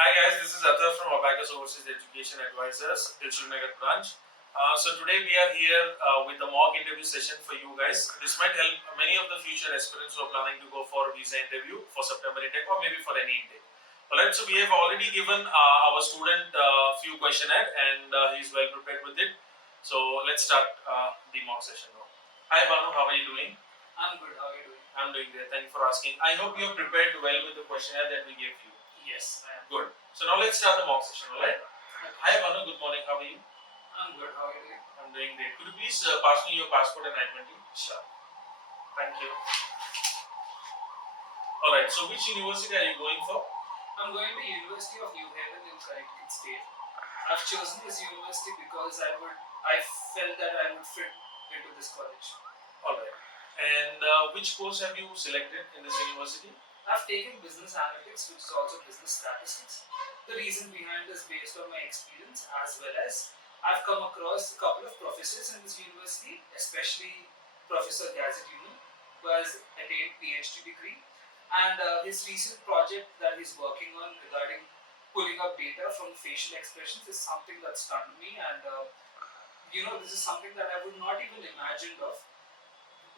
Hi guys, this is Athar from Abacus Overseas Education Advisors, Dilshulnagar branch. So today we are here with a mock interview session for you guys. This might help many of the future aspirants who are planning to go for a visa interview for September intake or maybe for any intake. Alright, so we have already given our student a few questionnaire and he is well prepared with it. So let's start the mock session now. Hi Banu, how are you doing? I'm good. How are you doing? I'm doing great. Thank you for asking. I hope you are prepared well with the questionnaire that we gave you. Yes, I am. Good. So now let's start the mock session, alright? Hi Banu, good morning. How are you? I'm good. How are you doing? I'm doing great. Could you please pass me your passport and I-20? Sure. Thank you. Alright, so which university are you going for? I'm going to University of New Haven in Connecticut State. I've chosen this university because I felt that I would fit into this college. Alright. And which course have you selected in this university? I've taken business analytics, which is also business statistics. The reason behind this based on my experience, as well as I've come across a couple of professors in this university, especially Professor Gazet Union, who has attained PhD degree, and his recent project that he's working on regarding pulling up data from facial expressions is something that stunned me, and this is something that I would not even imagined of.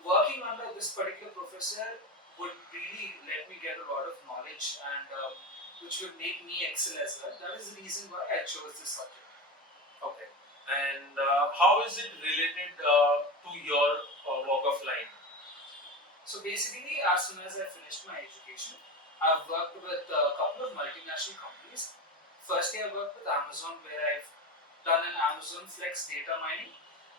Working under this particular professor would really let me get a lot of knowledge and which would make me excel as well. That is the reason why I chose this subject. Okay. And how is it related to your walk of life? So basically, as soon as I finished my education, I've worked with a couple of multinational companies. Firstly, I worked with Amazon, where I've done an Amazon Flex data mining.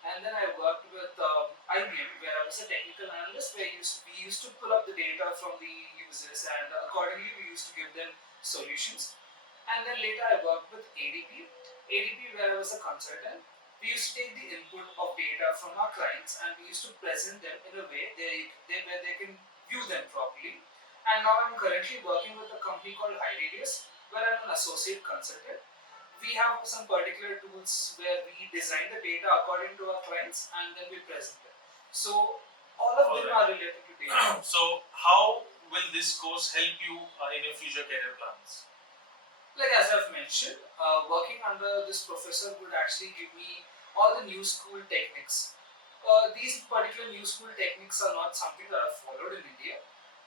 And then I worked with IBM, where I was a technical analyst, where we used to pull up the data from the users, and accordingly we used to give them solutions. And then later I worked with ADP, where I was a consultant. We used to take the input of data from our clients and we used to present them in a way where they can view them properly. And now I'm currently working with a company called HighRadius, where I'm an associate consultant. We have some particular tools where we design the data according to our clients and then we present it. So all of them are related to data. So how will this course help you in your future career plans? Like as I've mentioned, working under this professor would actually give me all the new school techniques. These particular new school techniques are not something that I've followed in India.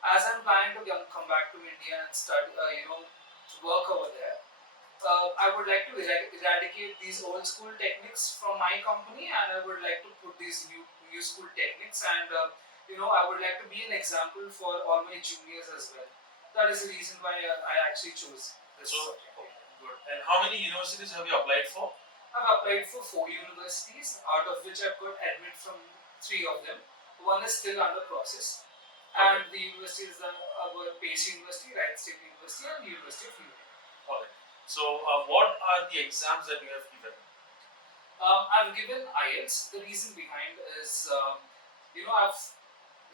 As I'm planning to come back to India and start, to work over there, I would like to eradicate these old school techniques from my company, and I would like to put these new school techniques, and I would like to be an example for all my juniors as well. That is the reason why I actually chose this. So, good. And how many universities have you applied for? I've applied for 4 universities, out of which I've got admit from 3 of them. One is still under process, and the universities are Pace University, Wright State University, and the University of New York. Alright. So, what are the exams that you have given? I've given IELTS. The reason behind is, I've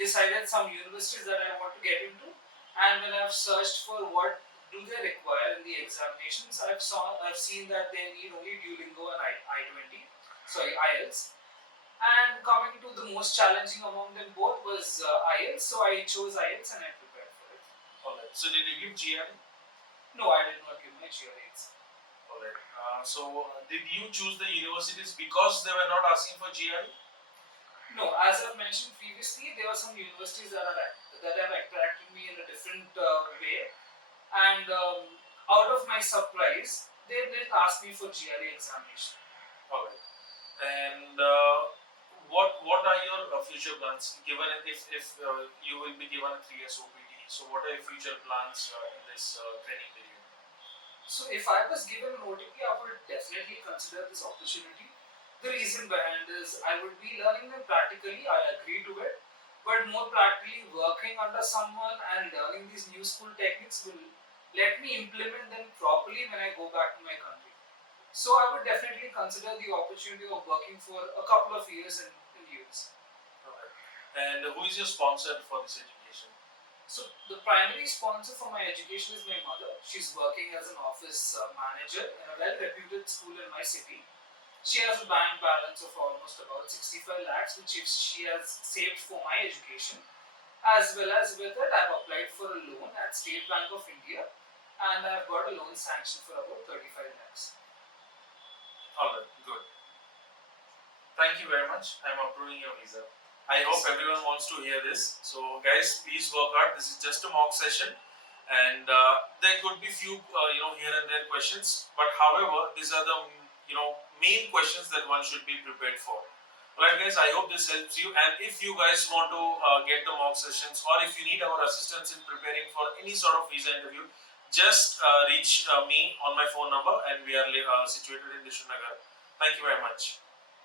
decided some universities that I want to get into, and when I've searched for what do they require in the examinations, I've seen that they need only Duolingo and IELTS. And coming to the most challenging among them both was IELTS, so I chose IELTS and I prepared for it. Alright. So, did you give GRE? No, I did not give my GREs. Alright. Did you choose the universities because they were not asking for GRE? No, as I've mentioned previously, there are some universities that have attracted me in a different way, and out of my surprise, they didn't ask me for GRE examination. Alright. And what are your future plans? Given if you will be given a 3 years OPT, so what are your future plans in this training period? So if I was given an OTP, I would definitely consider this opportunity. The reason behind is I would be learning them practically, I agree to it, but more practically working under someone and learning these new school techniques will let me implement them properly when I go back to my country. So I would definitely consider the opportunity of working for a couple of years in US. Alright. And who is your sponsor for this education? So the primary sponsor for my education is my mother. She's working as an office manager in a well-reputed school in my city. She has a bank balance of almost about 65 lakhs, which she has saved for my education. As well as with it, I've applied for a loan at State Bank of India, and I've got a loan sanction for about 35 lakhs. Alright, good. Thank you very much. I'm approving your visa. I hope everyone wants to hear this. So, guys, please work hard. This is just a mock session, and there could be few, here and there questions. But however, these are the main questions that one should be prepared for. Alright, guys. I hope this helps you. And if you guys want to get the mock sessions, or if you need our assistance in preparing for any sort of visa interview, just reach me on my phone number, and we are situated in Dishanagar. Thank you very much.